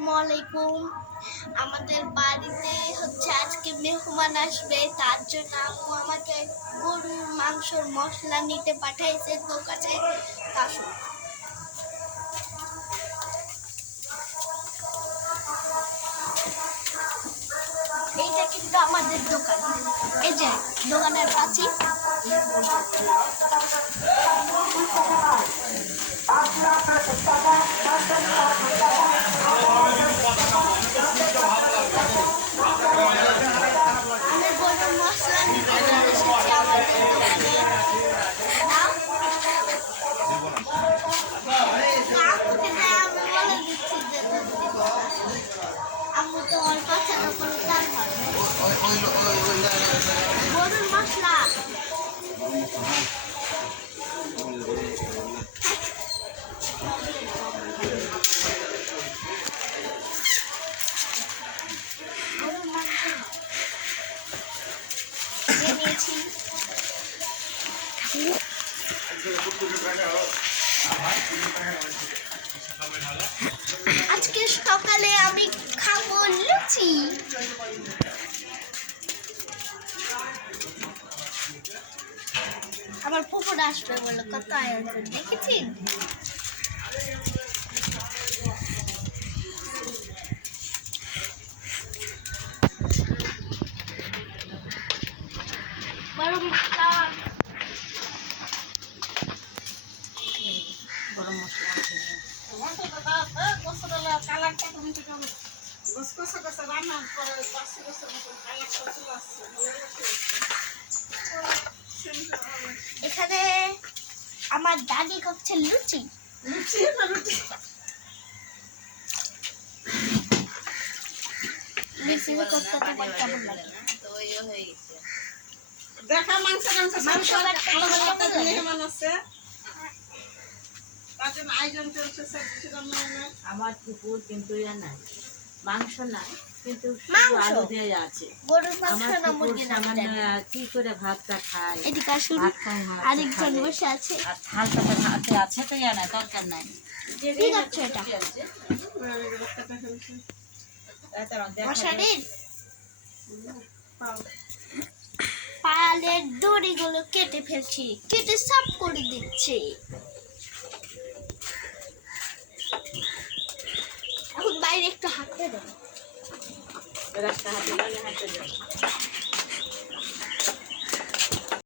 আসসালামু আলাইকুম। আমাদের বাড়িতে আজকে মেহমান আসবে, তার জন্য আম্মু আমাকে গরুর মাংসের মশলা নিতে পাঠাইছে দোকানে। আসুন, এইটা কিন্তু আমাদের দোকান। এই যে দোকানের পাশে গরুর মশলা নিয়েছি। আজকে সকালে আমি খাবো লুচি। আমার পুকুর আসবে বলে কত আয়োজন দেখেছেন। গরম মশলা কালারটা রান্না করে এখানে আমার দাদি করছে লুচি। দেখা মাংস আয়োজন চলছে। আমার পুকুর কিন্তু মাংস নাই, কিন্তু আলু দিয়ে আছে। কি করে ভাতটা খায়, ভাত খায় না, আরেকজন বসে আছে, আর থালটা হাতে আছে তো না, দরকার নাই। ঠিক আছে, পালের দড়িগুলো কেটে ফেলছি, কেটে সাফ করে দিচ্ছি। এখন বাইরে একটু হাঁটতে দেবো।